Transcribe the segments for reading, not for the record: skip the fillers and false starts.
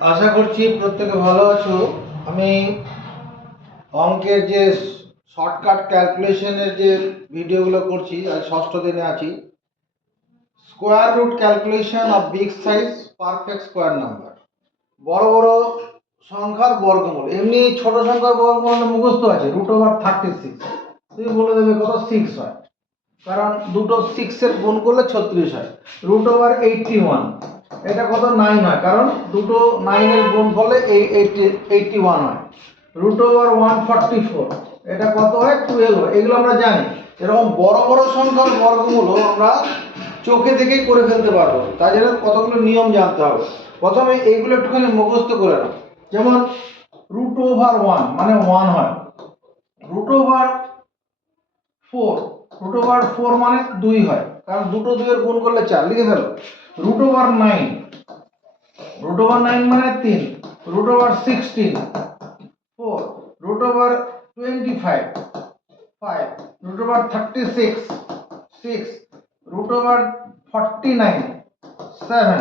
আশা করছি প্রত্যেকে ভালো আছো। আমি অঙ্কের যে শর্টকাট ক্যালকুলেশনের যে ভিডিওগুলো করছি, আজ ষষ্ঠ দিনে আছি। Square root calculation of big size perfect square number, বড় বড় সংখ্যার বর্গমূল। এমনি ছোট সংখ্যার বর্গমূল মুখস্থ আছে, √36। তুমি বলে দেবে কত 6 হয়, কারণ দুটো 6-এর গুণ করলে 36 হয়। √81, এটা কত 9 হয়, কারণ দুটো 9-এর গুণ করলে 81 হয়। √144, এটা কত হয় 12 হয়। এগুলো আমরা জানি। এরকম বড় বড় সংখ্যার বর্গমূল আমরা চোখে দেখেই করে ফেলতে পারবো, তাই জন্য কতগুলো নিয়ম জানতে হবে। প্রথমে এইগুলো একটুখানি মুখস্থ করে নাও। যেমন √1 মানে 1 হয়। √4 মানে 2 হয়, কারণ দুটো 2-এর গুণ করলে 4, লিখে ফেলো। √9 মানে 3। √16 4। √25 5। √36 6। √49 7।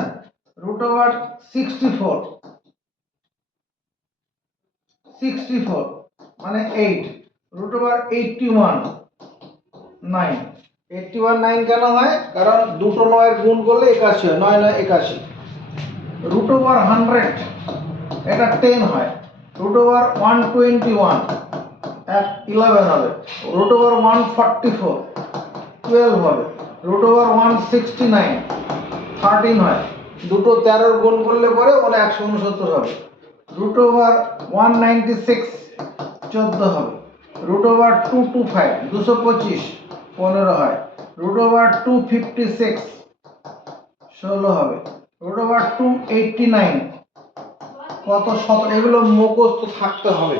√64 মানে 8। √81 9। 81 9 কেন হয়, কারণ দুটো 9-এর গুণ করলে 81 হয়, 9 9 81। √100 এটা 10 হয়। √121 11 হবে। √144 12 হবে। √169 13 হয়। দুটো 13-এর গুণ করলে পরে 169 হবে। √196 14 হবে। √225 225 15 হয়। √256 16 হবে। √289 কত 17। এগুলো মুখস্থ থাকতে হবে।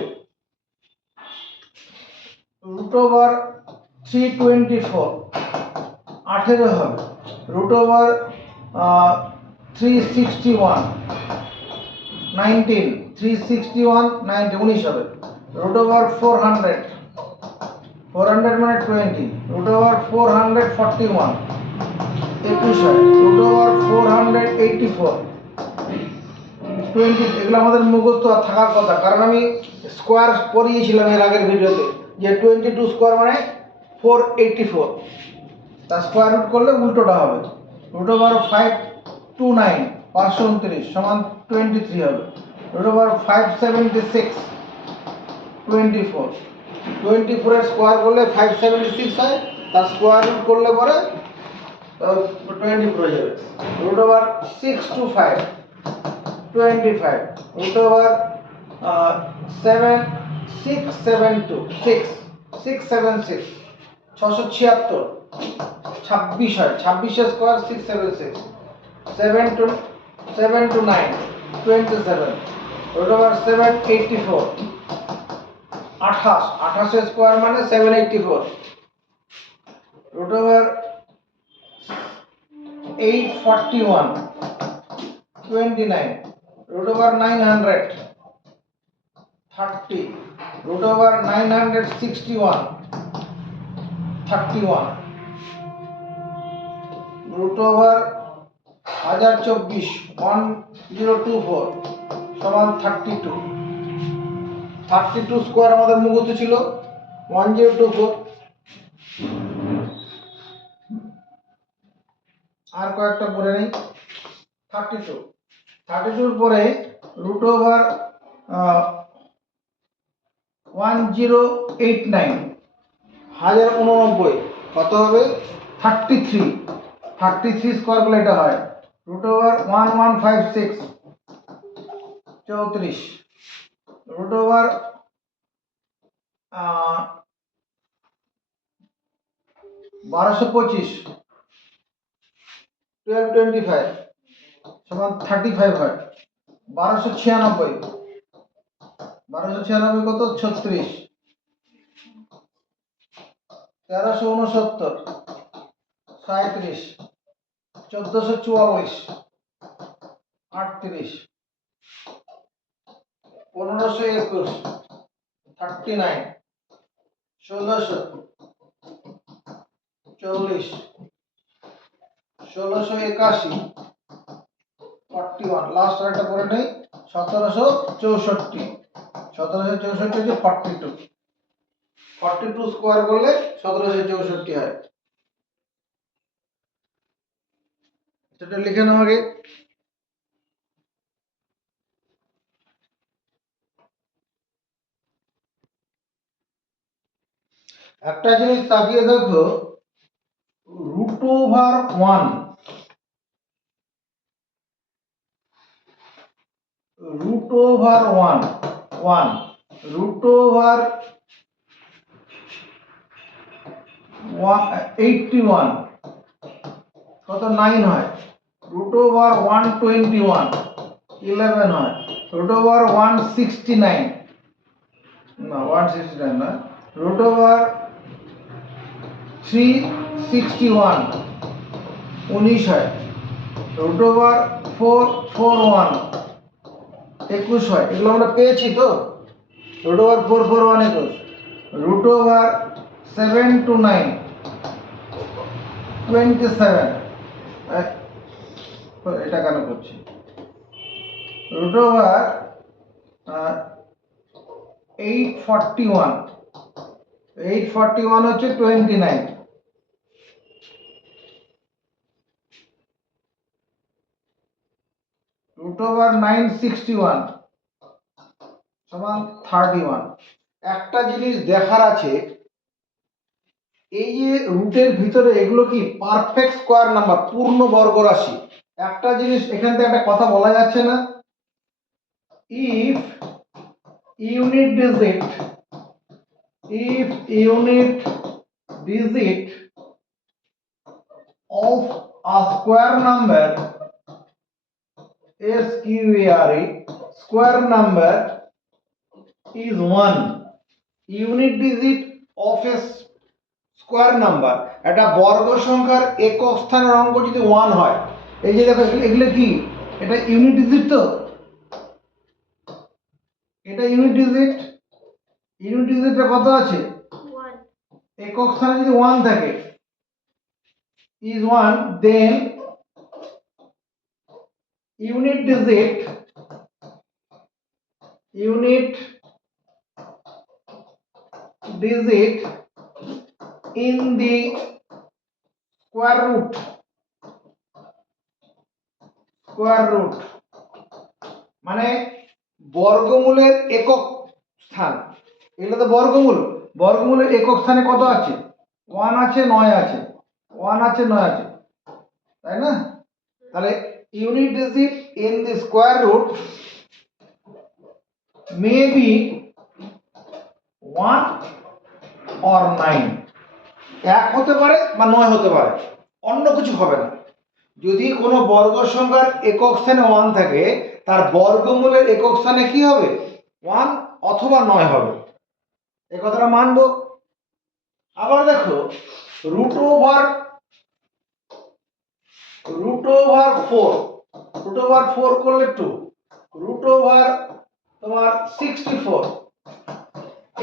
√324 18 হবে। √361 19 361 19 19 হবে। √400 400 মানে 20। √441 21 হয়। √484 20। এগুলো আমাদের মুখস্থ থাকার কথা, কারণ আমি স্কোয়ার পড়িয়েছিলাম এর আগের ভিডিওতে, যে 22 স্কোয়ার মানে 484। তা স্কোয়ার রুট করলে উল্টোটা হবে। √529 529 সমান 23 হবে। √576 24। 24-এর স্কোয়ার করলে 576 হয়, তার স্কোয়ার রুট করলে পরে 24 হয়ে যাবে। √625 25। √672 676 676 26 হয়। 26-এর স্কোয়ার 676। 729 27। √784 28 28-এর স্কোয়ার মানে 784। √841 29। √900 30। √961 31। √1024 1024 সমান 32। 32 স্কোয়ার আমাদের মুখস্থ ছিল 1024। আর কয়েকটা পড়ে নেই। 32 32-এর পরে √1089 1089 কত হবে 33। 33 স্কোয়ার করলে এটা হয়। √1156 34। √1225 1225 সমান 35 হয়। 1296 কত 36। 1369 37। 1444 38। 1521 39। 1600 40। 1681 41। লাস্ট আরেকটা করে নেই 1764 1764 হচ্ছে 42 42 স্কোয়ার করলে 1764 হয়। সেটা লিখে নাও আগে। একটা জিনিস তাকিয়ে দেখো, √1 √81 কত 9 হয়। √121 11 হয়। √169 না 169 না, √361 19 হয়। √441 21 হয়। এগুলো আমরা পেয়েছি তো। √441 21, √729 27, এটা কেন করছি, √841 হচ্ছে 29, √961 সমান 31। একটা জিনিস দেখার আছে, এই যে রুটের ভিতরে এগুলো কি পারফেক্ট স্কোয়ার নাম্বার, পূর্ণ বর্গ রাশি। একটা জিনিস এখান থেকে একটা কথা বলা যাচ্ছে না, if unit digit of a square number, square number is 1, unit digit of a square number, একটা বর্গ সংখ্যার একক স্থানের অঙ্ক যদি 1 হয়, এই যে দেখো এগুলো কি, এটা ইউনিট ডিজিট তো, এটা ইউনিট ডিজিটে কত আছে 1, একক স্থানে যদি 1 থাকে is 1, then unit digit in the square root মানে বর্গমূলের একক স্থান, এগুলো তো বর্গমূলের একক স্থানে কত আছে 1 আছে 9 আছে, 1 আছে 9 আছে, তাই না? তাহলে unit digit in the square root may be 1 or 9, 1 হতে পারে বা 9 হতে পারে, অন্য কিছু হবে না। যদি কোনো বর্গ সংখ্যার একক স্থানে 1 থাকে, তার বর্গমূলের একক স্থানে কি হবে 1 অথবা 9 হবে, এই কথাটা মানবো। আবার দেখো √4 করলে 2, √64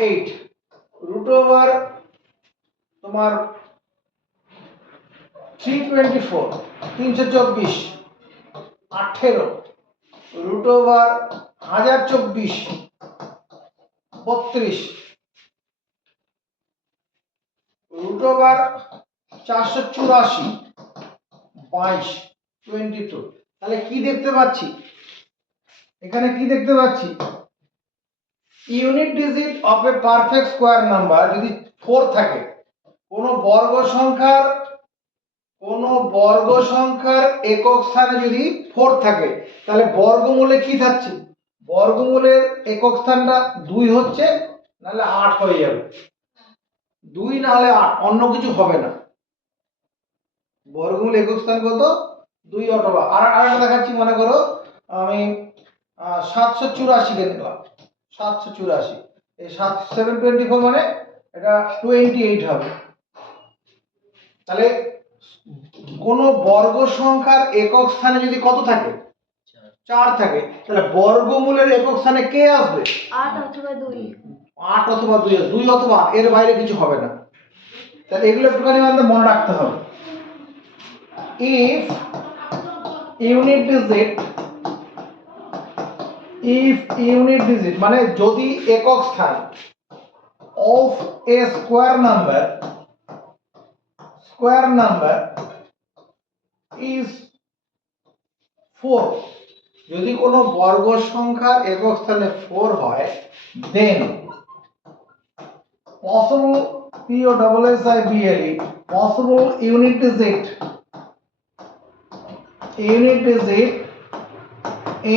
8, তোমার 324 324 18, √1024 32, √484 22 22। তাহলে কি দেখতে পাচ্ছি এখানে, কি দেখতে পাচ্ছি, unit digit of A perfect square number যদি 4 থাকে, কোন বর্গ সংখ্যার একক স্থানে যদি 4 থাকে, তাহলে বর্গমূলে কি থাকছে, বর্গমূলের একক স্থানটা 2 হচ্ছে, নাহলে 8 হয়ে যাবে, 2 না হলে 8, অন্য কিছু হবে না। বর্গমূল একক স্থান কত 2 অথবা আরেকটা দেখাচ্ছি, মনে করো আমি 784 কে নিলাম, 784, এই 724 মানে এটা 28 হবে। তাহলে কোন বর্গ সংখ্যার একক স্থানে যদি কত থাকে 4 থাকে, তাহলে বর্গমূলের একক স্থানে কে আসবে 8 অথবা 2, 8 অথবা 2, 2 অথবা 8, এর বাইরে কিছু হবে না। তাহলে এগুলো একটুখানি আমাদের মনে রাখতে হবে। If unit digit if unit digit মানে যদি একক স্থান of A square number is 4, যদি কোনো বর্গ সংখ্যার একক স্থানে 4 হয়, দেন possible POSSIBLE possible unit digit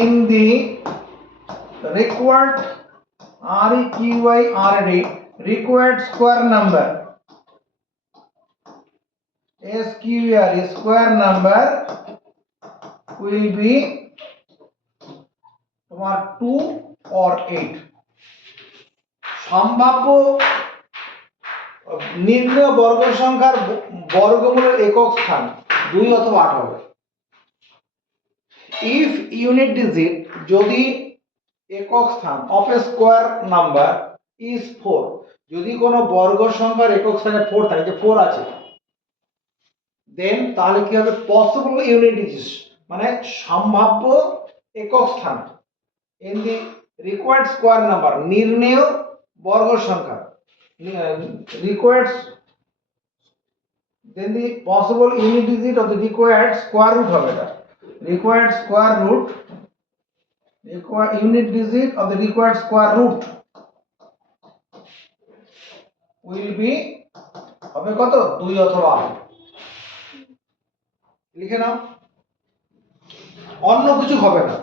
in the required required square number square number will be তোমার 2 or 8। সম্ভাব্য নির্ণেয় বর্গ সংখ্যার বর্গমূলের একক স্থান 2 অথবা 8 হবে। ইফ ইউনিট ডিজিট যদি একক স্থান of A square number is 4, যদি কোনো বর্গ সংখ্যার একক স্থানে 4 থাকে, যে 4 আছে, দেন তাহলে কি হবে পসিবল ইউনিট ডিজিট মানে সম্ভাব্য একক স্থান in the required square number নির্ণেয় বর্গ সংখ্যা required, then the possible unit digit of the required square root হবে এটা, required square root, required unit digit of the required square root will be হবে কত 2 অথবা 8। লিখে নাও, অন্য কিছু হবে না।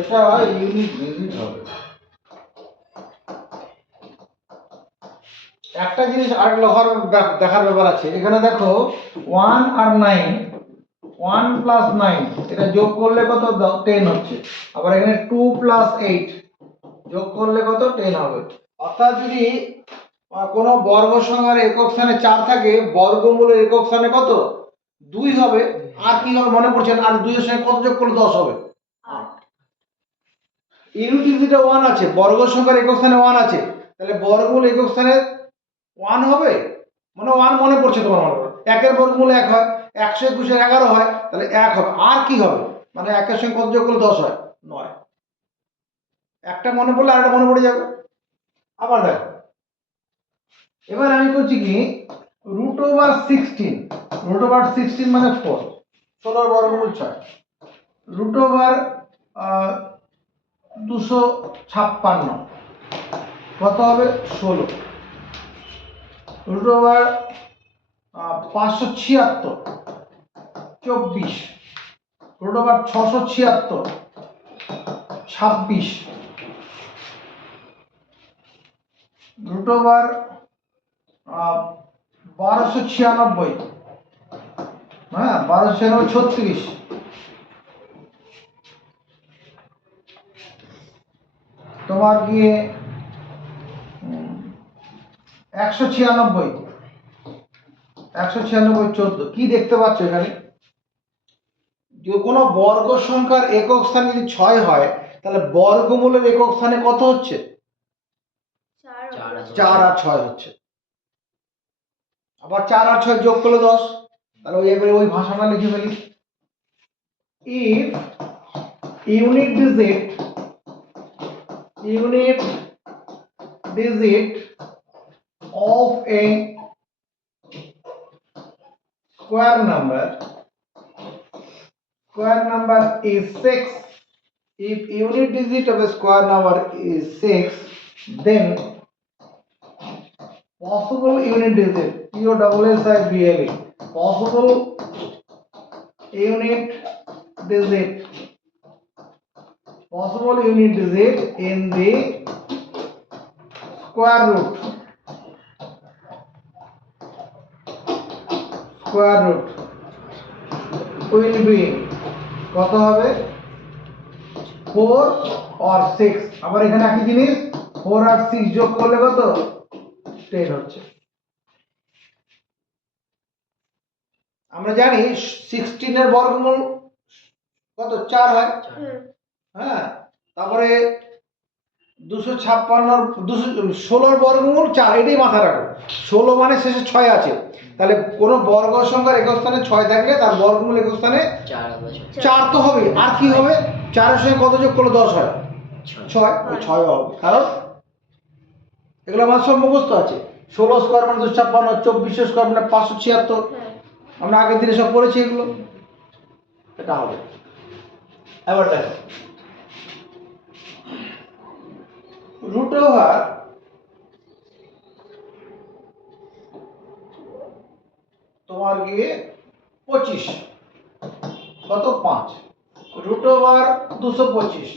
এটা ইউনিট ডিজিট হবে। একটা জিনিস আর দেখার ব্যাপার আছে, এখানে দেখো 1 আর 9, 1 প্লাস 9 এটা যোগ করলে কত 10 হচ্ছে, আবার এখানে 2 প্লাস 8 যোগ করলে কত 10 হবে। অর্থাৎ যদি কোনো বর্গ সংখ্যার একক স্থানে 4 থাকে, বর্গমূলের একক স্থানে কত 2 হবে। আর কি হবে মনে পড়ছে না? আর 2 এর সঙ্গে কত যোগ করলে 10 হবে? 8। ইউনিট ডিজিটে 1 আছে, বর্গ সংখ্যার একক স্থানে 1 আছে, তাহলে বর্গমূল একক স্থানে 1 হবে, মানে 1 মনে পড়ছে তোমার মনে পড়ে। 1 এর বর্গমূল 1 হয়, 121 এর 11 হয়, তাহলে 1 হবে। আর কি হবে মানে 1 এর সঙ্গে কত যোগ করলে 10 হয়? 9। একটা মনে পড়লে আরেকটা মনে পড়ে যাবে। আবার দেখো, এবার আমি করছি কি √16 মানে 4, 16 এর বর্গমূল 6, √256 কত হবে 16, √576 24, √676 26, √1296 হ্যাঁ 1296 36, তোমার গিয়ে 196 14। কি দেখতে পাচ্ছ এখানে? যে কোনো বর্গ সংখ্যার একক স্থান যদি 6 হয়, তাহলে বর্গমূলের একক স্থানে কত হচ্ছে? 4 আর 6 হচ্ছে। আবার 4 আর 6 যোগ করলে 10, তাহলে ওই ভাষাটা লিখে ফেলি। If unit digit of a square number is 6, if unit digit of a square number is 6, then possible unit digit POSSIBLE possible unit digit in the square root will be কত হবে 4 or 6। আবার এখানে একই জিনিস 4 আর 6 যোগ করলে কত 10 হচ্ছে। আমরা জানি 16 এর বর্গমূল কত 4 হয়, হ্যাঁ, তারপরে 256 216 বর্গমূল 4, এটাই মাথায় রাখো। 16 মানে শেষে 6 আছে, তাহলে কোনো বর্গ সংখ্যার একক স্থানে 6 থাকলে তার বর্গমূল একক স্থানে 4 তো হবে। আর কি হবে? 4 এর সঙ্গে কত যোগ করলে 10 হয়? 6, 6 হবে। কারণ এগুলো আমার সব মুখস্থ আছে। 16 স্কোয়ার মানে 256, 24 স্কোয়ার মানে 576, আমরা আগের দিনে সব পড়েছি এগুলো। এটা হবে। এবার দেখো, রুট ওভার তোমার গিয়ে 25 কত 5, root over 225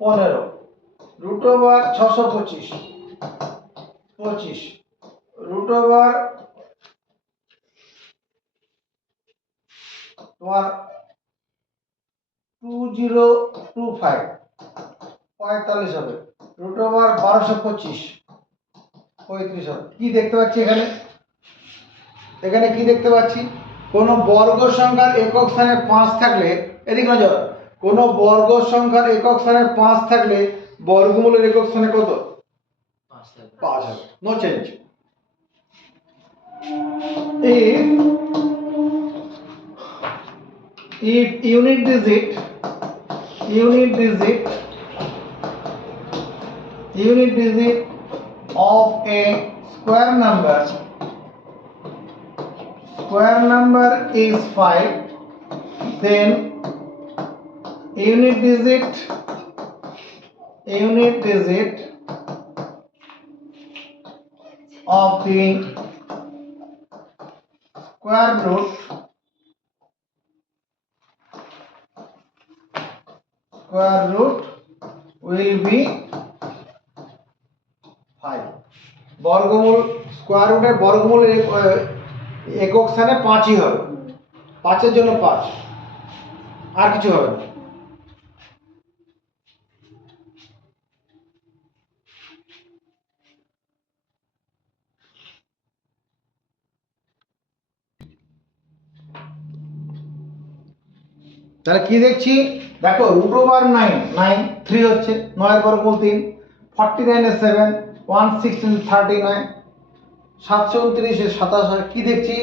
15, root over 625 25, root over তোমার 2025 45 হবে, রুট ওভার 1225 35 হবে। কি দেখতে পাচ্ছি এখানে? এখানে কি দেখতে পাচ্ছি? কোন বর্গ সংখ্যার একক স্থানে 5 থাকলে, এদিক নজর, কোন বর্গ সংখ্যার একক স্থানে 5 থাকলে বর্গমূলের একক স্থানে কত? 5 হবে। No change. if unit digit of a square number is 5, then unit digit of the square root will be 5. বর্গমূল স্কোয়ার রুটের বর্গমূল একক স্থানে 5ই হবে। 5 এর জন্য 5, আর কিছু হবে না। তাহলে কি দেখছি? দেখো, রুট ওভার 9 3 হচ্ছে, 9 এর বর্গমূল 3, 49 এর 7, 116 39, 729 এর 27 হয়। কি দেখছি?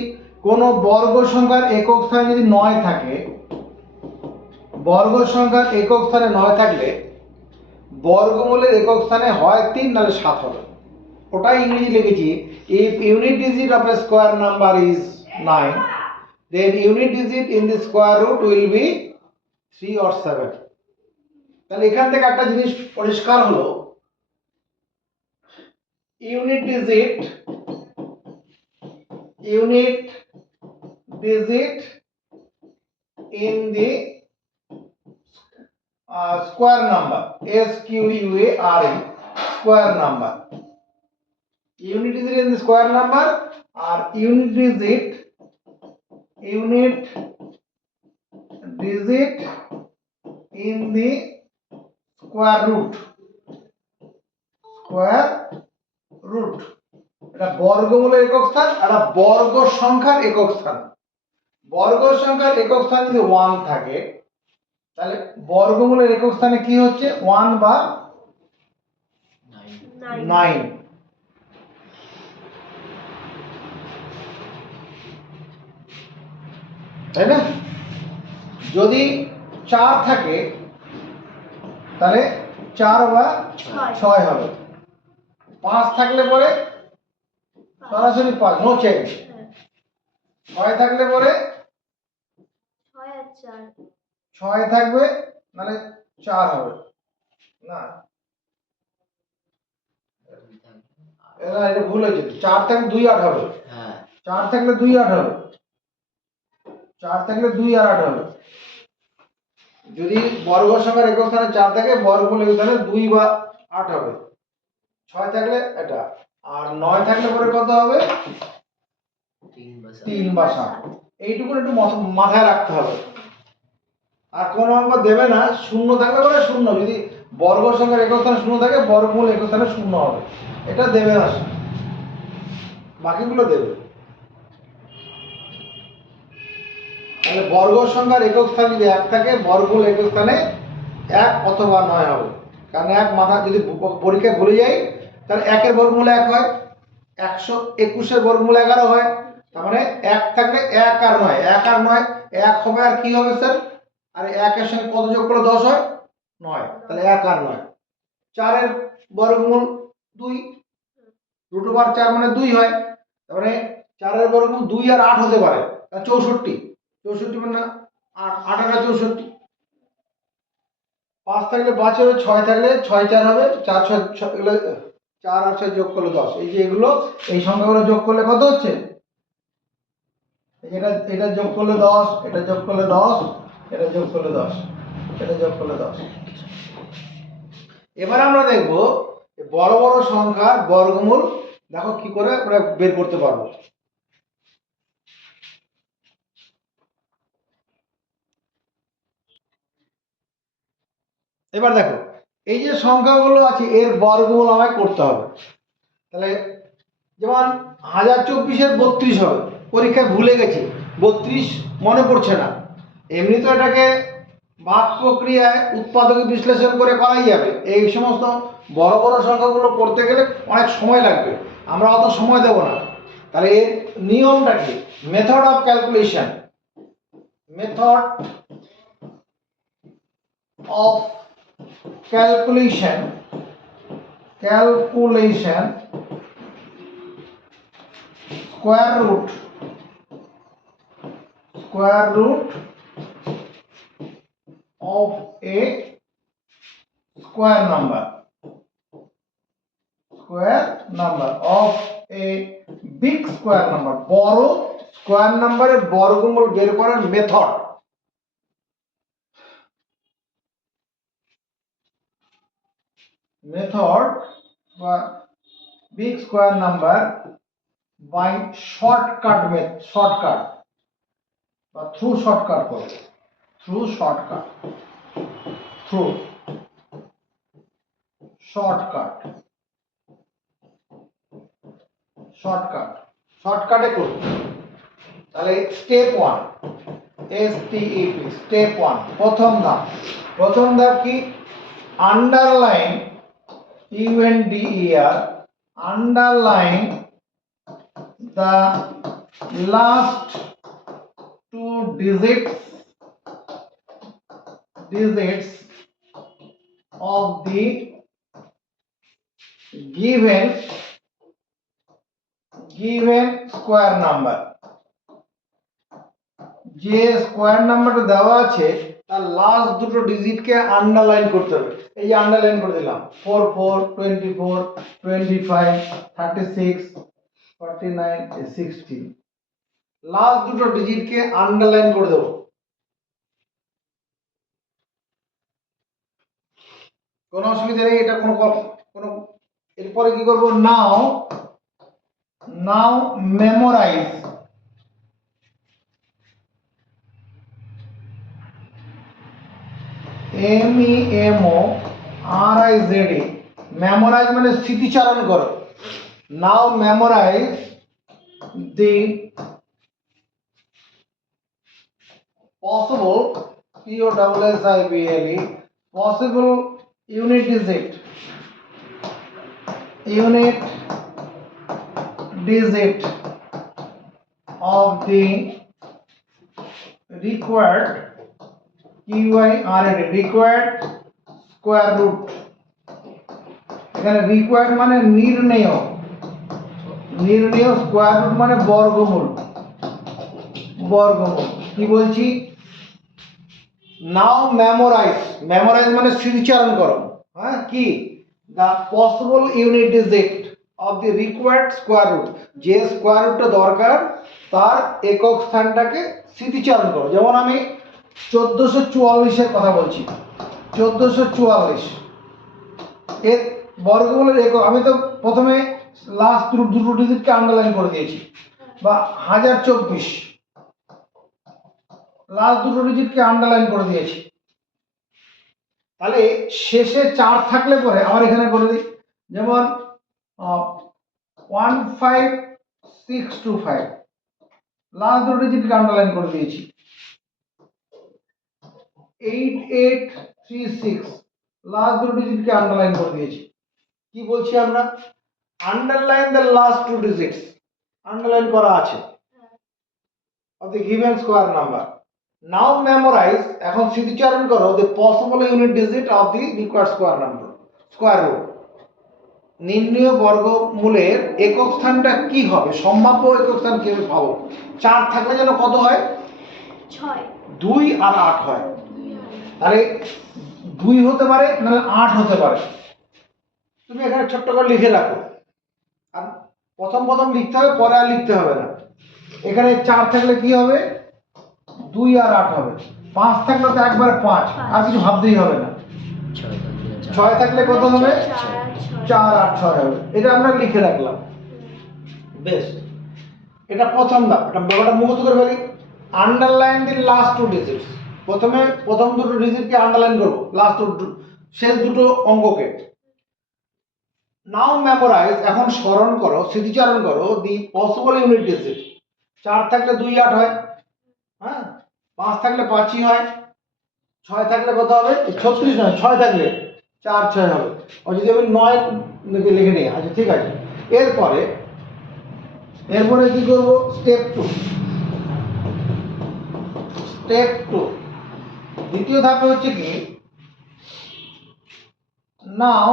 কোন বর্গ সংখ্যার একক স্থানে যদি 9 থাকে, বর্গ সংখ্যার একক স্থানে 9 থাকলে বর্গমূলের একক স্থানে হয় 3 নাহলে 7 হবে। ওটাই ইংরেজি লিখেছি, if unit digit of a square number is 9, then unit digit in the square root will be 3 or 7. তাহলে এখান থেকে একটা জিনিস পরিষ্কার হলো, unit digit in the square number, SQUARE, square number, unit digit in the square number, R unit digit in the square root, এটা বর্গমূলের একক স্থান আর বর্গ সংখ্যার একক স্থান। বর্গ সংখ্যার একক স্থান যদি 1 থাকে, তাহলে বর্গমূলের একক স্থানে কি হচ্ছে? 1 বা 9। তাই না? যদি 4 থাকে তাহলে 4 বা 6 হবে। 5 থাকলে পরে সরাসরি 5, নো চেঞ্জ। 6 থাকলে পরে 6 থাকবে, মানে 4 হবে না, এটা ভুল হয়েছে। 4 থাকলে 2 8 হবে। 4 থাকলে 2 8 হবে, 4 থাকলে 2 আর 8 হবে। যদি বর্গ সংখ্যার একক স্থানে 4 থাকে, বর্গমূল একক স্থানে 2 বা 8 হবে। 6 থাকলে এটা, আর 9 থাকলে পরে কত হবে? 3 বা 7। এইটুকু একটু মাথায় রাখতে হবে। আর কোন অঙ্ক দেবে না শূন্য থাকলে পরে 0, যদি বর্গ সংখ্যার একক স্থানে 0 থাকে, বর্গমূল একক স্থানে 0 হবে। এটা দেবে না, বাকিগুলো দেবে। তাহলে বর্গ সংখ্যার একক স্থানে যদি 1 থাকে, বর্গমূল একক স্থানে 1 অথবা 9 হবে। কারণ এক মাথা যদি পরীক্ষায় ভুলে যাই তাহলে 1 এর বর্গমূল 1 হয়, 121 এর বর্গমূল 11 হয়। তার মানে 1 থাকলে 1 আর 9, 1 আর 9 1 হবে, আর কি হবে স্যার? আর 1 এর সঙ্গে কত যোগ করলে 10 হয়? 9। তাহলে 1 আর 9। 4 এর বর্গমূল 2, √4 মানে 2 হয়। তার মানে 4 এর বর্গমূল 2 আর 8 হতে পারে, 64। 64 মানে 8, 8 আর 64। 5 থাকলে 5 হবে, 6 থাকলে 6 4 হবে, 4 6 এগুলো 4 আর 6 যোগ করলে 10। এই যে এগুলো, এই সংখ্যাগুলো যোগ করলে কত হচ্ছে? এটা যোগ করলে 10, এটা যোগ করলে 10, এটা যোগ করলে 10, এটা যোগ করলে 10। এবার আমরা দেখব বড় বড় সংখ্যার বর্গমূল দেখো কি করে আমরা বের করতে পারবো। এবার দেখো এই যে সংখ্যাগুলো আছে এর বর্গমূল আমায় করতে হবে। তাহলে যেমন 1024 এর 32 হবে, পরীক্ষায় ভুলে গেছি, 32 মনে পড়ছে না। এমনি তো এটাকে ভাগ প্রক্রিয়ায় উৎপাদক বিশ্লেষণ করে করাই যাবে। এই সমস্ত বড় বড় সংখ্যাগুলো করতে গেলে অনেক সময় লাগবে, আমরা অত সময় দেব না। তাহলে এর নিয়মটা কি? Method of calculation, method of calculation square root of a square number of a big square number, বড় স্কয়ার নাম্বারের বর্গমূল বের করার মেথড। বা big square number by shortcut বা through shortcut করব, through shortcut শর্টকাটে করব। তাহলে স্টেপ 1, স্টেপ 1, প্রথম ধাপ কি? Underline, underline the last two digits of the given square number। যে স্কয়ার নাম্বারটা দেওয়া আছে তার লাস্ট দুটো ডিজিটকে আন্ডারলাইন করতে হবে। এই যে আন্ডারলাইন করে দিলাম, 44 24 25 36 49 60, লাস্ট দুটো ডিজিটকে আন্ডারলাইন করে দেব। কোনো অসুবিধা নেই, এটা কোনো এরপরে কি করব? নাও মেমোরাইজ, MEMORIZE, মেমোরাইজ মানে স্মৃতিচারণ করো। নাও memorise the possible possible unit digit of the required required square root। এখানে required মানে নির্ণেয়, স্কয়ার রুট মানে বর্গমূল। কি বলছি? নাও মেমোরাইজ মানে স্মৃতিচারণ করো। হ্যাঁ, কি? the possible unit digit of the required square root, যে স্কয়ার রুটটা দরকার তার একক স্থানটাকে স্মৃতিচারণ করো। যেমন আমি 1444 এর কথা বলছি, 1444 এর বর্গমূলের একক, আমি তো প্রথমে লাস্ট দুটো ডিজিটকে আন্ডারলাইন করে দিয়েছি। বা 1024 লাস্ট দুটো ডিজিটকে আন্ডারলাইন করে দিয়েছি। তাহলে শেষে 4 থাকলে পরে আমার এখানে করে দিই, যেমন 15625 লাস্ট দুটো ডিজিটকে আন্ডারলাইন করে দিয়েছি। 8836 লাস্ট দুটো ডিজিটকে আন্ডারলাইন করে দিয়েছি। কি বলছি আমরা? Underline the last two digits, underline করা আছে of the given square number. Now memorize, এখন স্মৃতিচারণ করো the possible unit digit of the required square number, square root. নির্ণয় বর্গমূলের একক স্থানটা কি হবে? সম্ভাব্য একক স্থান কিভাবে পাবো? 4 থাকলে যেন কত হয়? 6 2 আর 8 হয়। তাহলে 2 হতে পারে নাহলে 8 হতে পারে। তুমি এখানে ছোট্ট করে লিখে রাখো, আর প্রথম লিখতে হবে, পরে আর লিখতে হবে না। এখানে 4 থাকলে কি হবে? 2 আর 8 হবে। 5 থাকলে তো একবারে 5, আর কিছু ভাবতেই হবে না। 6 থাকলে কত হবে? 4 আর 6 হবে। এটা আমরা লিখে রাখলাম। বেশ, এটা প্রথম ধাপ। এটা ব্যাপারটা মুখস্থ করে ফেলি। Underline the last two digits, প্রথম দুটো ডিজিটকে আন্ডারলাইন করব, লাস্ট শেষ দুটো অঙ্ককে। নাও মেমোরাইজ, এখন স্মরণ করো, স্মৃতিচারণ করো দি পসিবল ইউনিট ডিজিট। 4 থাকলে 2 8 হয়, হ্যাঁ। 5 থাকলে 5ই হয়। 6 থাকলে কত হবে? 36 নয়, 6 থাকলে 4 6 হবে। আর যদি আমি 9 লিখে নিই, আচ্ছা ঠিক আছে। এরপরে কি করব? স্টেপ 2। দ্বিতীয় ধাপে হচ্ছে কি, নাও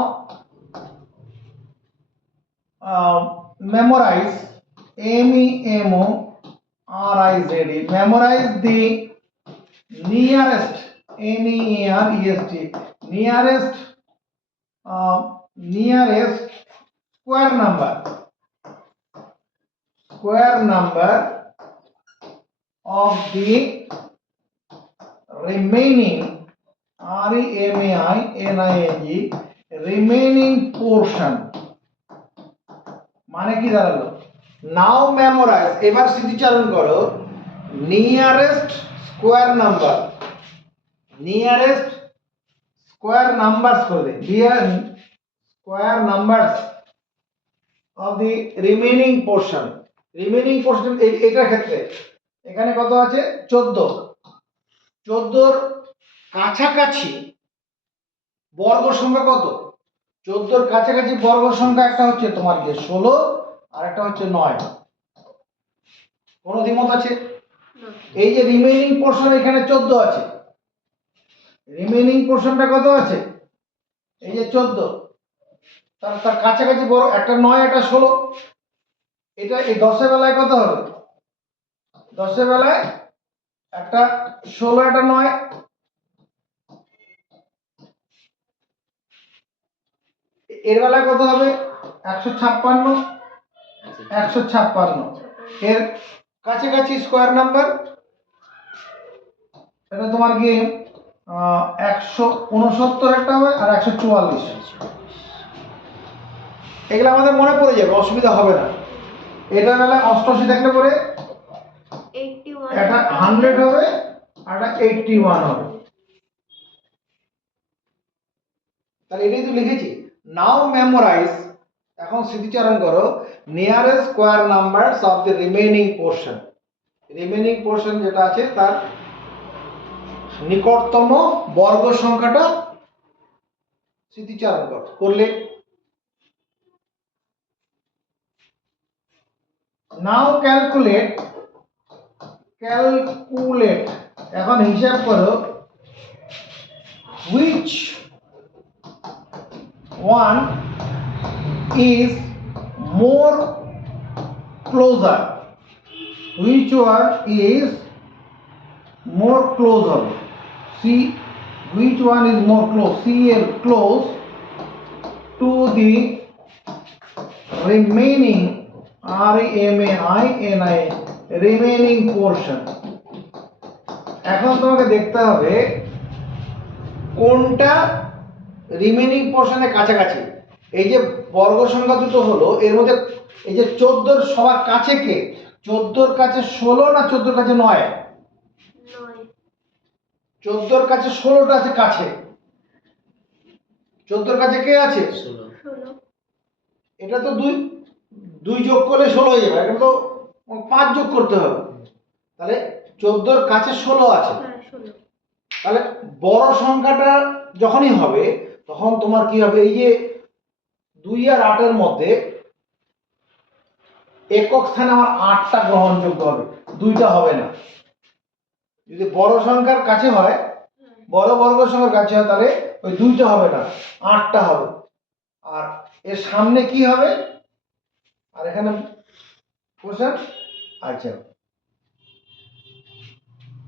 memorize, memorize, memorize the nearest, nearest, nearest square number of the remaining, remaining, remaining portion। মানে কি দাঁড়ালো? নাও মেমোরাইজ, এবার স্মৃতিচারণ করো nearest square number, nearest square numbers করে দে, square numbers of the remaining portion. Remaining portion এটার ক্ষেত্রে এখানে কত আছে? 14। 14 কাছাকাছি বর্গ সংখ্যা কত? 14 কাছাকাছি বর্গ সংখ্যা একটা হচ্ছে তোমার কি 16, আর একটা হচ্ছে 9। কোন দ্বিমত আছে? এই যে রিমেইনিং পোর্শন, এখানে 14 আছে। রিমেইনিং পোর্শনটা কত আছে? এই যে 14। তার কাছাকাছি বড় একটা 9, একটা 16। এটা এই 10 এর বেলায় কত হবে? 10 এর বেলায় একটা 16, একটা 9। এর বেলায় কত হবে? 156, 156। এর কাছাকাছি স্কোয়ার নাম্বার এটা তোমার কি 169 একটা হবে, আর 144। এগুলো আমাদের মনে পড়ে যাবে, অসুবিধা হবে না। এটা বেলা 88 থাকলে পরে এটা 100 হবে, আর এটা 81 হবে। তাহলে এটাই তো লিখেছি। নাও মেমোরাইজ, এখন স্মৃতিচারণ করো nearest square numbers of the remaining portion. Remaining portion যেটা আছে তার নিকটতম বর্গ সংখ্যাটা স্মৃতিচারণ করলে নাও ক্যালকুলেট, এখন হিসাব করো which one is more closer, which one is more closer, see which one is more close, close to the remaining, remaining portion। এখন তোমাকে দেখতে হবে কোনটা রিমেইনিং পোর্শনের কাছাকাছি। এই যে বর্গ সংখ্যা দুটো হলো, এর মধ্যে এই যে 14 সবার কাছে কে? 14 কাছে 16 না 14 কাছে 9? 14 কাছে 16টা আছে কাছে। 14 কাছে কে আছে? 16। এটা তো 2 যোগ করলে 16 হয়ে যাবে, এটা তো 5 যোগ করতে হবে। তাহলে 14 কাছে 16 আছে। তাহলে বড় সংখ্যাটা যখনই হবে তখন তোমার কি হবে, এই যে 2 আর 8 এর মধ্যে একক স্থানে আমার 8টা গ্রহণযোগ্য হবে, 2টা হবে না। যদি বড় সংখ্যার কাছে হয়, বড় বর্গ সংখ্যার কাছে হয়, তাহলে ওই 2টা হবে না, 8টা হবে। আর এর সামনে কি হবে, আর এখানে কোশ্চেন, আচ্ছা,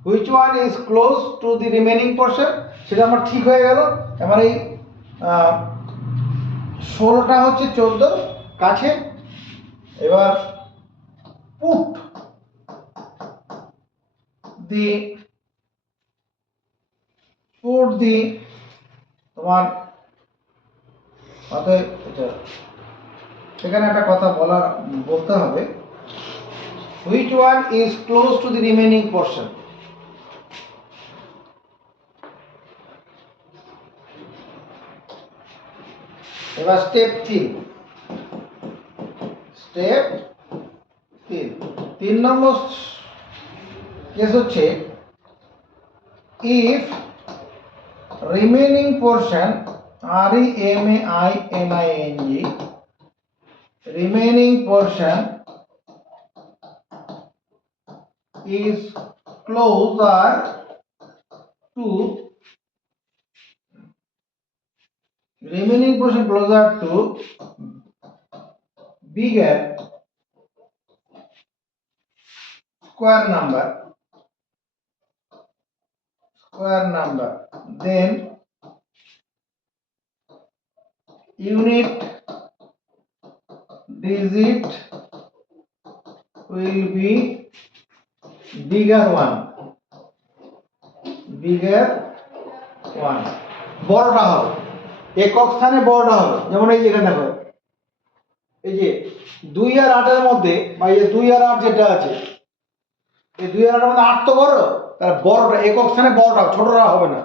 which one is close to the remaining portion, সেটা আমার ঠিক হয়ে গেল। আমার এই 16টা হচ্ছে 14 কাছে। এবার পুট দি তোমার অতএব সেখানে একটা কথা বলতে হবে, which one is close to the remaining portion. এবার স্টেপ 3 নম্বর কেস হচ্ছে, if remaining portion, REMAINING, remaining portion is closer to bigger square number, then unit digit will be bigger one, বড়টা হবে, একক স্থানে বড়টা হবে। যেমন এই যেখানে দেখো, এই যে 2 আর 8 এর মধ্যে, বা এই যে 2 আর 8 যেটা আছে, এই 2 আর 8 এর মধ্যে 8 তো বড়, তাহলে বড়টা একক স্থানে বড়টা, ছোটটা হবে না।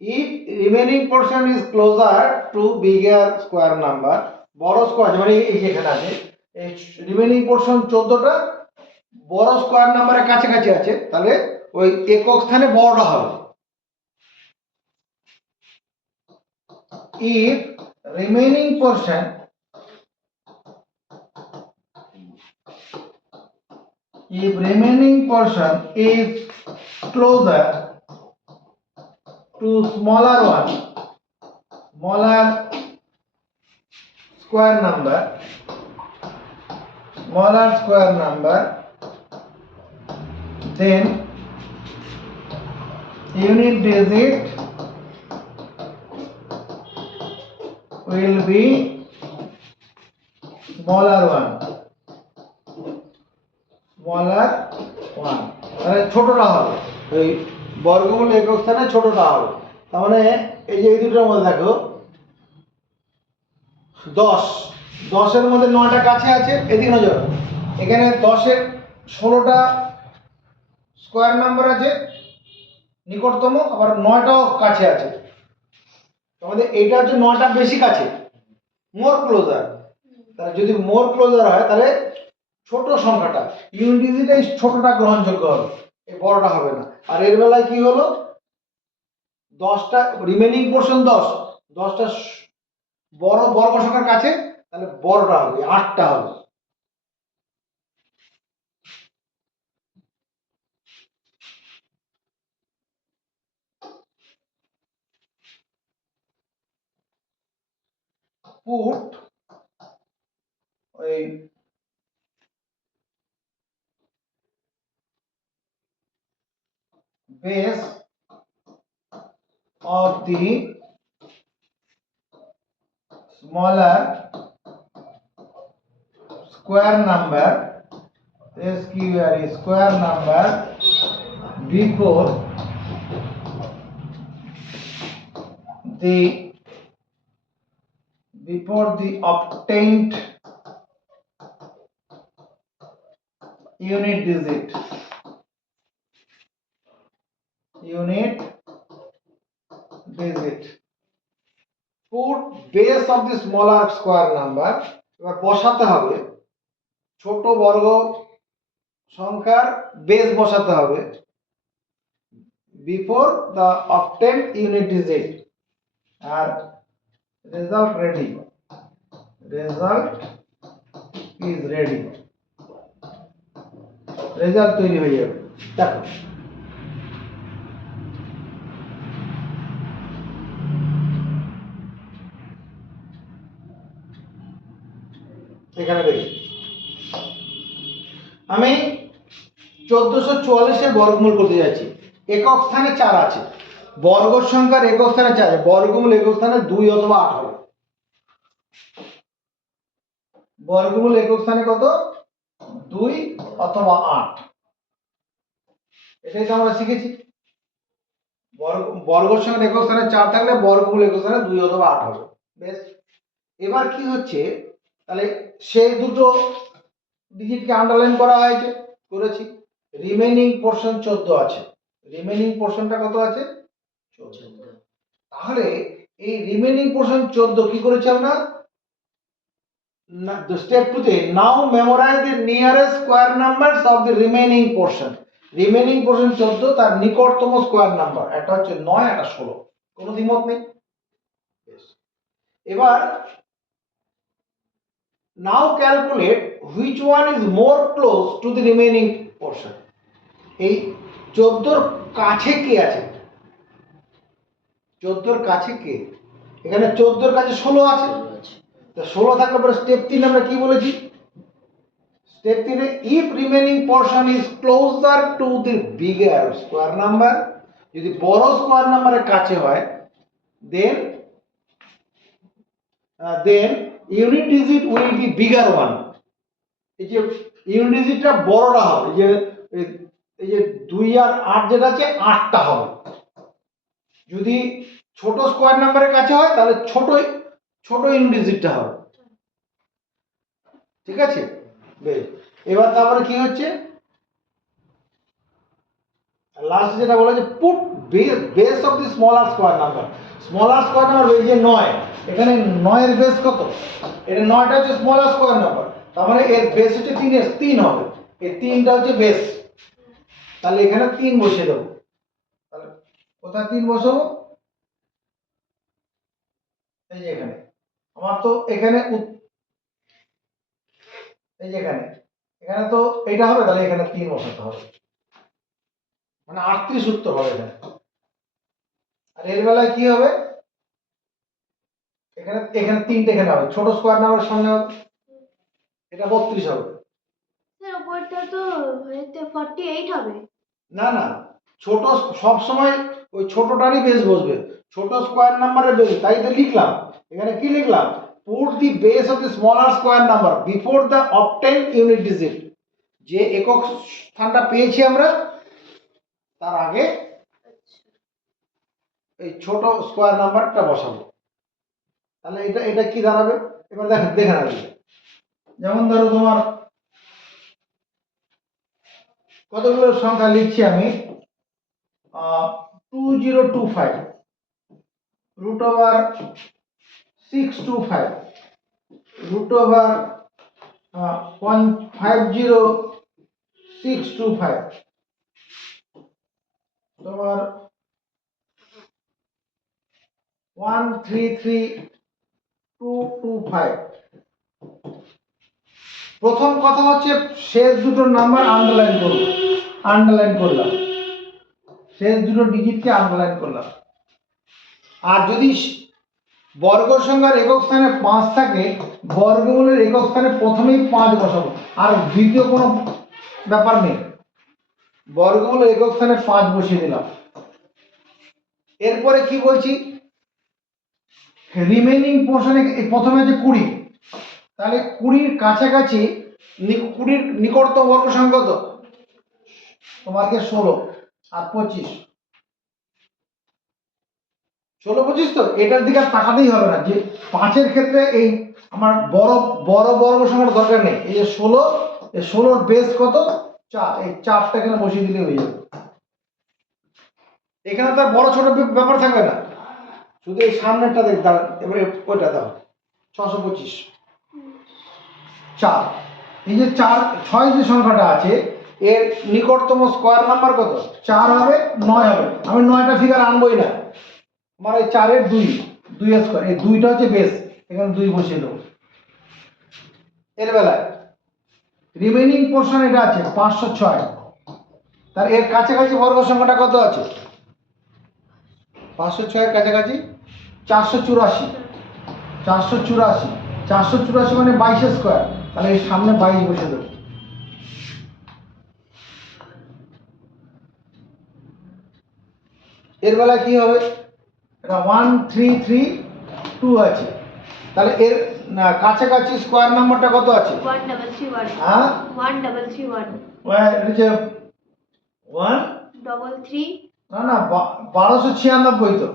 If remaining portion is closer to bigger square number, বড় স্কয়ার, যেমন এই যে এখানে আছে, এই রিমেনিং পোর্শন 14টা বড় স্কয়ার নাম্বারের কাছাকাছি আছে, তাহলে ওই একক স্থানে বড়টা হবে। If remaining portion is closer to smaller square number, then unit digit will be smaller one, মানে ছোটটা হবে, ওই বর্গমূল একক স্থানে ছোটটা হবে। তার মানে এই যে এই দুটোর মধ্যে দেখো, 10 এর মধ্যে 9টা কাছে আছে, এদিকে নজর, এখানে 10-এর 16টা স্কয়ার নাম্বার আছে নিকটতম, আবার 9টাও কাছে আছে। আমাদের এইটা হচ্ছে 9টা বেশি কাছে, মোর ক্লোজার। তাহলে যদি মোর ক্লোজার হয়, তাহলে ছোট সংখ্যাটা, ইউনিট ডিজিটে ছোটটা গ্রহণযোগ্য হবে, এই বড়টা হবে না। আর এর বেলায় কি হলো, 10টা রিমেনিং পোর্শন 10টা বড় বর্গ সংখ্যার কাছে, তাহলে বড়টা হবে, 8টা হবে। পুট ওই base of the smaller square number, square number before the obtained unit digit. Put base of the smaller square number, এবার বসাতে হবে ছোট বর্গ সংখ্যার বেস বসাতে হবে, before the obtained unit digit আর result ready, result is ready, result তৈরি হয়ে যাবে। দেখো এখানে দেখি আমি 1444 এর বর্গমূল করতে যাচ্ছি। একক স্থানে 4 আছে, বর্গ সংখ্যার একক স্থানে 4 আছে, বর্গমূল একক স্থানে 2 অথবা 8 হবে। বর্গমূল একক স্থানে কত? 2 অথবা 8। এটাই তো আমরা শিখেছি। বর্গ সংখ্যার একক স্থানে 4 থাকলে বর্গমূল একক স্থানে 2 অথবা 8 হবে। বেশ, এবার কি হচ্ছে, তাহলে সেই দুটো ডিজিটকে আন্ডারলাইন করা হয়েছে, করেছি। রিমেইনিং পোরশন 14 আছে। রিমেইনিং পোরশনটা কত আছে? 14। তাহলে এই রিমেইনিং পোরশন 14 কি করেছি আমরা? স্টেপ 2 তে now memorise the nearest square numbers of the remaining portion. Remaining portion 14, তার নিকটতম স্কয়ার নাম্বার একটা হচ্ছে 9, একটা 16। কোনো দ্বিমত নেই। এবার now calculate which one is more close to the remaining portion. এই 14 কাছে কে আছে? 14 কাছে কে? এখানে 14 কাছে 16 আছে। তো 16 থাকলে পরে স্টেপ 3 আমরা কি বলেছি? Step 3 A if remaining portion is closer to the bigger square number, যদি বড় স্কয়ার নাম্বারের কাছে হয়, then unit digit will be bigger one. এই যে ইউনিট ডিজিটটা বড়টা হবে, এই যে 2 আর 8 যেটা আছে 8টা হবে। যদি ছোট স্কয়ার নাম্বারের কাছে হয় তাহলে ছোট ইউনিট ডিজিটটা হবে। ঠিক আছে? বেশ, এবার তারপরে কি হচ্ছে, লাস্ট যেটা বলা যে put base of the smaller square number. Smaller square number এই যে 9, এখানে 9 এর বেস কত? এটা 9টা হচ্ছে স্মলার স্কয়ার নাম্বার, তার মানে এর বেস হচ্ছে 3 হবে। এই 3টা হচ্ছে বেস, তাহলে এখানে 3 বসিয়ে দেবো। তাহলে কোথায় 3 বসাবো? এই যে এখানে। আমার তো এখানে এই যে এখানে তো এটা হবে, তাহলে এখানে 3 বসাতে হবে, মানে 38 উত্তর হবে এখানে। আর এর বেলায় কি হবে? এখানে 3টে এখানে হবে, ছোট স্কয়ার নাম্বার সামনে হবে, এটা 32 হবে। স্যার উপরটা তো হইতে 48 হবে। না না, ছোট সব সময় ওই ছোটটারই বেস বসবে, ছোট স্কয়ার নাম্বারের বেস। তাই তো লিখলাম এখানে, কি লিখলাম? Put the base of the smaller square number before the obtained unit digit. যে একক স্থানটা পেয়েছি আমরা, তার আগে এই ছোট স্কয়ার নাম্বারটা বসাবো। তাহলে এটা কি দাঁড়াবে? এবার দেখে নেবে। যেমন ধরো তোমার কতগুলো সংখ্যা লিখছি আমি, 2025 root over 625 root over 0.50625 তোমার 133225। প্রথম কথা হচ্ছে শেষ দুটো নাম্বার আন্ডারলাইন করলাম, শেষ দুটো ডিজিটকে আন্ডারলাইন করলাম। আর যদি বর্গ সংখ্যার একক স্থানে 5 থাকে, বর্গমূলের একক স্থানে প্রথমেই 5 বসাবো, আর দ্বিতীয় কোনো ব্যাপার নেই। বর্গমূলের একক স্থানে 5 বসিয়ে দিলাম। এরপরে কি বলছি, রিমেইনিং পোরশনে প্রথমে আছে 20, তাহলে 20 কাছাকাছি 20 নিকটতম বর্গ সংখ্যা কত? তোমাকে 16 আর 25, 16-25। তো এটার দিকে তাকাতেই হবে না, যে 5-এর ক্ষেত্রে এই আমার বড় বর্গ সংখ্যার দরকার নেই। এই যে 16, এই 16-র বেস কত? 4, এই 4টা এখানে বসিয়ে দিলে হয়ে যাবে। এখানে তার বড় ছোট ব্যাপার থাকবে না, শুধু এই সামনেরটা দাও। এবার ওইটা দাও, 625 4। এই যে 6 যে সংখ্যাটা আছে, এর নিকটতম স্কোয়ার নাম্বার কত? 4 হবে, 9 হবে। আমি 9টা ফিগার আনবই না, আমার এই 4 এর 2 এর স্কোয়ার, এই 2টা হচ্ছে বেস, এখানে 2 বসিয়ে দেবো। এর বেলায় রিমেইনিং পোর্শন এটা আছে 506, তার এর কাছাকাছি বর্গ সংখ্যাটা কত আছে? 506 এর কাছাকাছি 484, 484 মানে 22 স্কোয়ার, তাহলে এর সামনে 22 বসে দেবো। এর বেলায় কি হবে? এটা 1332 আছে, তাহলে এর কাছাকাছি স্কোয়ার নাম্বারটা কত আছে? 1331 হ্যাঁ 1331 এটা যে 1 33 না 1296 তো,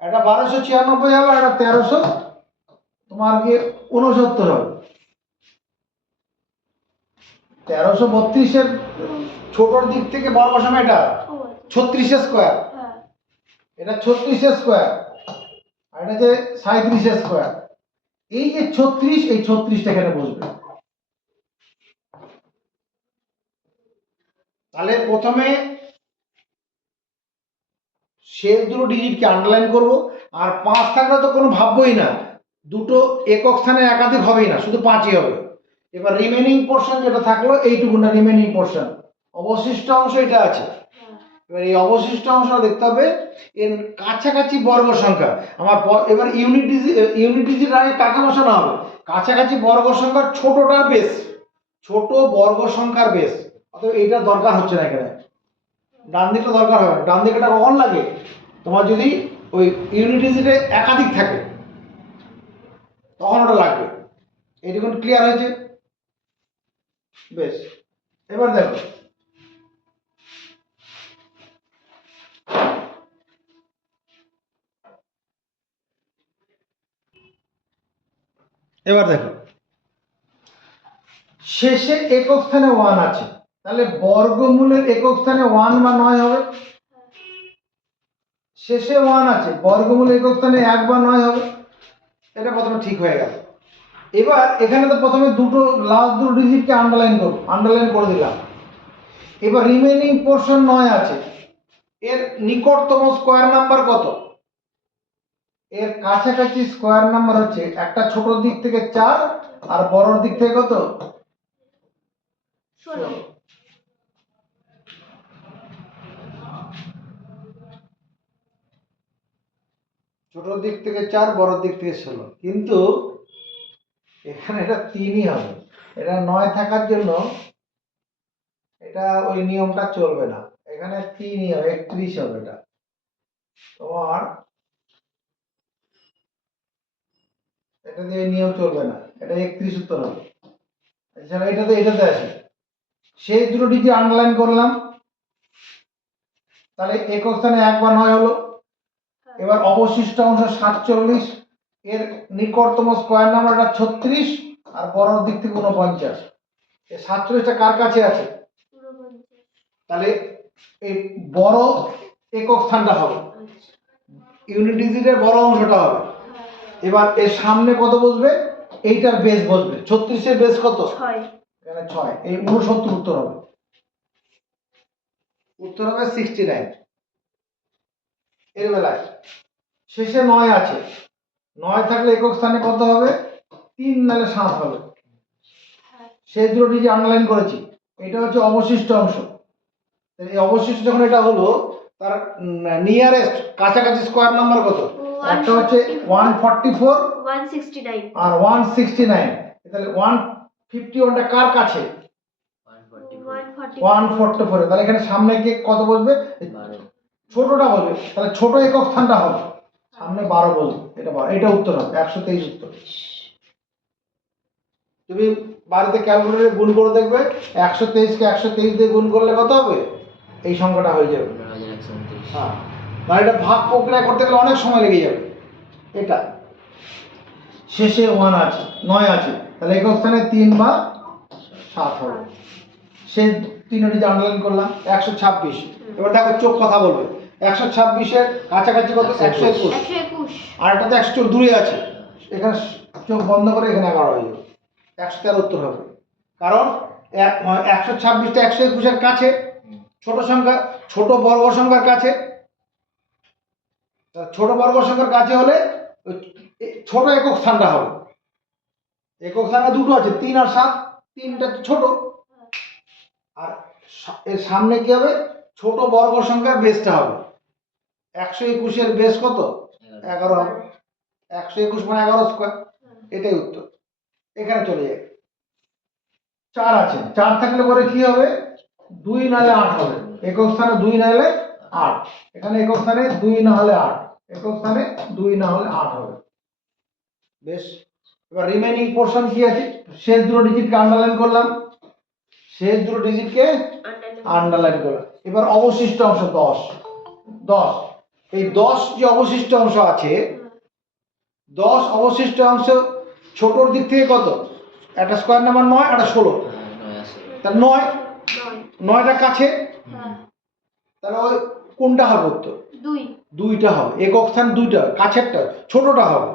এটা 1296 হবে, এটা 1300 তোমার কি 69 হবে। 1332 এর ছোটর দিক থেকে বড় বসানো, এটা 36 স্কোয়ার, হ্যাঁ এটা 36 স্কোয়ার, আর এটা যে 37 স্কোয়ার। এই যে 36, এই 36টা এখানে বসবে। তাহলে প্রথমে শেষ দুটো ডিজিটকে আন্ডারলাইন করব, আর 5 থাকলে তো কোনো ভাববই না, দুটো একক স্থানে একাধিক হবেই না, শুধু 5ই হবে। এবার রিমেনিং পোর্শন যেটা থাকলো এইটুকু না, রিমেনিং পোর্শন অবশিষ্ট অংশ এটা আছে। এবার এই অবশিষ্ট অংশটা দেখতে হবে এর কাছাকাছি বর্গ সংখ্যা। আমার এবার ইউনিট ডিজিট আগে কাকে বসানো হবে? কাছাকাছি বর্গ সংখ্যার ছোটটার বেস, ছোট বর্গ সংখ্যার বেস। অতএব এইটা দরকার হচ্ছে না এখানে, ডান দিকটা দরকার হবে না। ডান দিকটা কখন লাগে? তোমার যদি ওই ইউনিট ডিজিটে একাধিক থাকে তখন ওটা লাগবে। এইটুকুন ক্লিয়ার হয়েছে? বেশ, এবার দেখো শেষে একক স্থানে 1 আছে, তাহলে বর্গমূলের একক স্থানে 1 বা 9 হবে। শেষে 1 আছে, বর্গমূলের একক স্থানে 1 বা 9 হবে। এটা প্রথমে ঠিক হয়ে গেল। এবার এখানে তো প্রথমে দুটো লাস্ট দুটো ডিজিটকে আন্ডারলাইন করে দিলাম। এবার রিমেইনিং পোর্শন 9 আছে, এর নিকটতম স্কোয়ার নাম্বার কত? এর কাছাকাছি স্কোয়ার নাম্বার হচ্ছে, একটা ছোট দিক থেকে 4 আর বড়র দিক থেকে কত? 16 ছোট দিক থেকে 4, বড় দিক থেকে 16, কিন্তু এখানে এটা 3ই হবে। এটা 9 থাকার জন্য এটা ওই নিয়মটা চলবে না, এখানে 3ই হবে, 31 হবে। এটা তোমার এটা দিয়ে নিয়ম চলবে না, এটা 31 উত্তর হবে। এছাড়া এটাতে আছে, সেই দুটো ডিজিট আন্ডারলাইন করলাম, তাহলে একক স্থানে 1 বা 9 হলো। এবার অবশিষ্ট অংশ 47, এর নিকটতম স্কোয়ার নাম্বারটা 36 আর বড়র দিক থেকে 49। এই 47টা কার কাছে আছে? তাহলে এই বড় একক স্থানটা হবে, ইউনিট ডিজিটের বড় অংশটা হবে। এবার এর সামনে কত বসবে? এইটার বেস বসবে। 36 এর বেস কত? 6 এখানে 6, এই 69 উত্তর হবে। উত্তর হবে 69। এর বেলায় শেষে 9 আছে, 9 থাকলে একক স্থানে কত হবে? 3 নালে 7 হবে। সেই দুটো ডিজিট আন্ডারলাইন করেছি, এটা হচ্ছে অবশিষ্ট অংশ। এই অবশিষ্ট যখন এটা হলো, তার নিয়ারেস্ট কাছাকাছি স্কোয়ার নাম্বার কত? একটা হচ্ছে 144 169 আর 169, তাহলে 151টা কার কাছে? 144। তাহলে এখানে সামনে কে কত বসবে? ছোটটা বসবে, তাহলে ছোট একক স্থানটা হবে সামনে 12 বসবে। এটা 12, এটা উত্তর হবে 123 উত্তর। তুমি বাড়িতে ক্যালকুলেটরে গুণ করে দেখবে, 123কে 123 দিয়ে গুণ করলে কত হবে? এই সংখ্যাটা হয়ে যাবে। হ্যাঁ, মানে এটা ভাগ প্রক্রিয়া করতে গেলে অনেক সময় লেগে যাবে। এটা শেষে 1 আছে, 9 আছে, তাহলে একক স্থানে 3 বা 7 হবে। সেই তিনটি আন্ডারলাইন করলাম। 126। এবার দেখো চোখ কথা বলবে। 126-এর কাছাকাছি কত? 121। আর একটা তো 100 দূরে আছে, এখানে চোখ বন্ধ করে এখানে 11 হয়ে যাবে। 113 উত্তর হবে, কারণ 126টা 121-এর কাছে, ছোট সংখ্যা, ছোট বর্গ সংখ্যার কাছে। তা ছোট বর্গ সংখ্যার কাছে হলে ওই ছোট একক স্থানটা হবে। একক স্থানে দুটো আছে, 3 আর 7, 3টা ছোট। আর এর সামনে কি হবে, ছোট বর্গ সংখ্যার বেসটা হবে। 121-এর বেস কত? 11 হবে। 121 মানে 11 স্কোয়ার, এটাই উত্তর। এখানে চলে যাবে। 4 আছে, 4 থাকলে পরে কি হবে, 2 নাহলে 8 হবে। একক স্থানে 2 নাহলে 8, এখানে একক স্থানে 2 না হলে 8, একক স্থানে 2 না হলে 8 হবে। বেশ, এবার রিমেইনিং পোরশন কি আছে, শেষ দুটো ডিজিটকে আন্ডারলাইন করলাম, শেষ দুটো ডিজিটকে আন্ডারলাইন করলাম। এবার অবশিষ্ট অংশ 10, 10, এই 10 যে অবশিষ্ট অংশ আছে, 10 অবশিষ্ট অংশ ছোটর দিক থেকে কত, একটা স্কোয়ার নাম্বার 9 আর 16, তা 9, 9টা কাছে, তাহলে ওই কোনটা হবে উত্তর? 2টা হবে। একক স্থান 2টা, কাছেরটা ছোটটা হবে,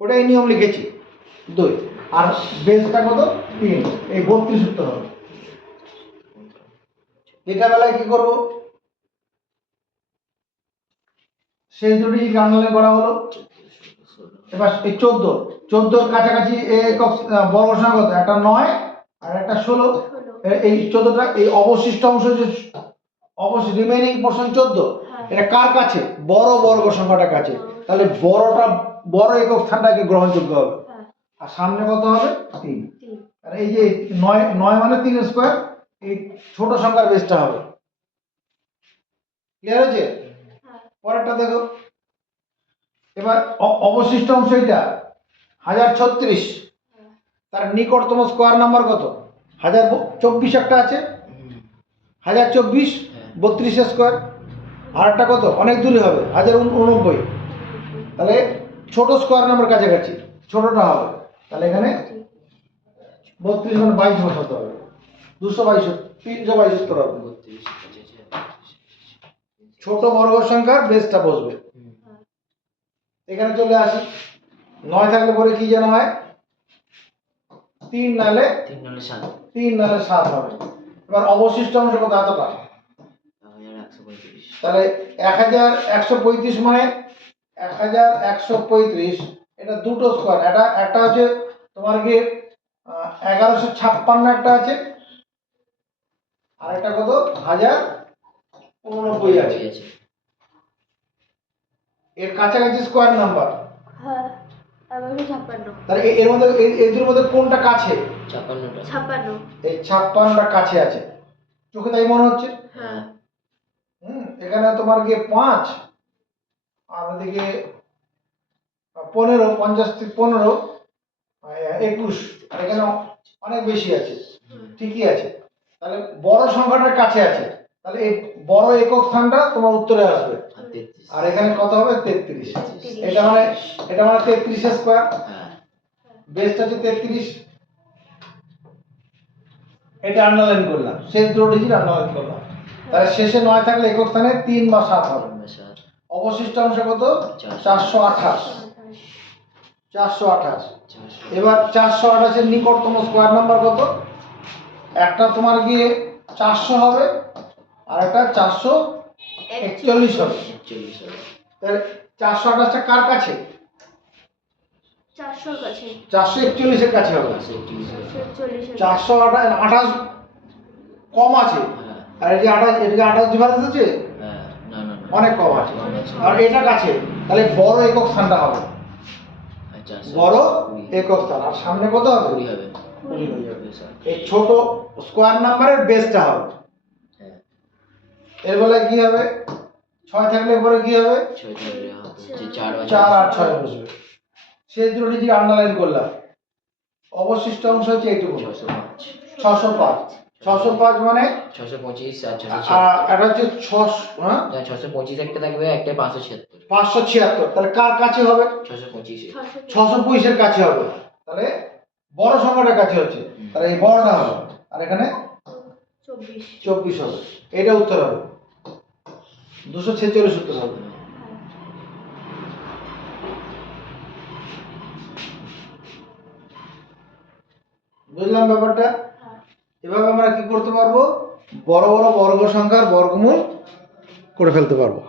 ওটাই নিয়ম লিখেছি 2। আর বেসটা কত? 3, এই 32 উত্তর হবে। এটা বেলায় কি করব, শেষ দুটি আন্ডারলাইন করা হলো। এবার এই 14 কাছাকাছি একক বর্গ সংখ্যা কত, একটা 9 আর একটা 16, এই 14টা, এই অবশিষ্ট অংশ যে রিমেইনিং পোরশন 14, এটা কার কাছে? বড় বর্গ সংখ্যাটার কাছে। তাহলে বড় একক স্থানটাকে গ্রহণযোগ্য হবে। আর সামনে কত হবে? 3। আর এই যে 9 মানে 3 স্কোয়ার, এই ছোট সংখ্যার বেসটা হবে। ক্লিয়ার হয়েছে? পরেরটা দেখো। এবার অবশিষ্ট অংশ এটা 1036, তার নিকটতম স্কোয়ার নাম্বার কত? 1024 একটা আছে, 1024 32 স্কোয়ার, আর একটা কত অনেক দূরে হবে 1089, তাহলে ছোট স্কোয়ার নাম্বার কাছাকাছি, ছোটটা হবে। তাহলে এখানে 32 মানে 22 বসাতে হবে, 222, 322 উত্তর হবে। ছোট বর্গ সংখ্যার বেসটা বসবে। এখানে চলে আসি, 9 থাকলে পরে কি যেন হয়, 3 নাহলে 7 হবে। এবার অবশিষ্ট অংশ কত? এতটা, তাহলে 1135 মানে 1135, এটা দুটো স্কোয়ার, একটা হচ্ছে তোমার কি 1156 একটা আছে, আর একটা কত 1089 আছে। এর কাছাকাছি স্কোয়ার নাম্বার, তাহলে এর মধ্যে এদের মধ্যে কোনটা কাছে? 56। এই 56টা কাছে আছে, চোখে তাই মনে হচ্ছে। এখানে তোমার কি 5 আর ওদিকে 15, 50 থেকে 15, 21, আর এখানে অনেক বেশি আছে, ঠিকই আছে। তাহলে বড় সংখ্যাটার কাছে আছে, তাহলে এই বড় একক স্থানটা তোমার উত্তরে আসবে। আর এখানে কত হবে? 33। এটা মানে 33 স্কোয়ার, বেসটা হচ্ছে 33, এটা আন্ডারলাইন করলাম, শেষ দুটো ডিজিট আন্ডারলাইন করলাম। তাহলে শেষে 9 থাকলে একক স্থানে 3 বা 7 হবে। অবশিষ্ট অংশ কত? 428, 428। এবার 428 এর নিকটতম স্কোয়ার নাম্বার কত? একটা তোমার গিয়ে 400 হবে, আর একটা 441 হবে। তাহলে 428টা কার কাছে? 400 কাছে, 441 এর কাছে হবে। 428 কম আছে, আর এই যে 28, এটাকে 28 ডিফারেন্স আছে, অনেক কম আছে, আর এটা কাছে, তাহলে বড় একক স্থানটা হবে, বড় একক স্থান। আর সামনে কত হবে? 20 হবে। এই ছোট স্কোয়ার নাম্বারের বেসটা হবে। এর বেলায় কি হবে? 6 থাকলে পরে কি হবে? 4 আর 6 বসবে। শেষ দুটো ডিজিট আন্ডারলাইন করলাম। অবশিষ্ট অংশ হচ্ছে এইটুকু, 605। 605 মানে 625 আর এটা হচ্ছে 625 একটা থাকবে, একটা 576। 576, তাহলে কার কাছে হবে? 625 625 এর কাছে হবে, তাহলে বড় সংখ্যাটার কাছে হচ্ছে, তাহলে এই বড়টা হবে। আর এখানে 24 হবে, এটা উত্তর হবে। 246 উত্তর হবে। বুঝলাম ব্যাপারটা? করতে পারবো, বড় বড় বর্গ সংখ্যার বর্গমূল করে ফেলতে পারবো।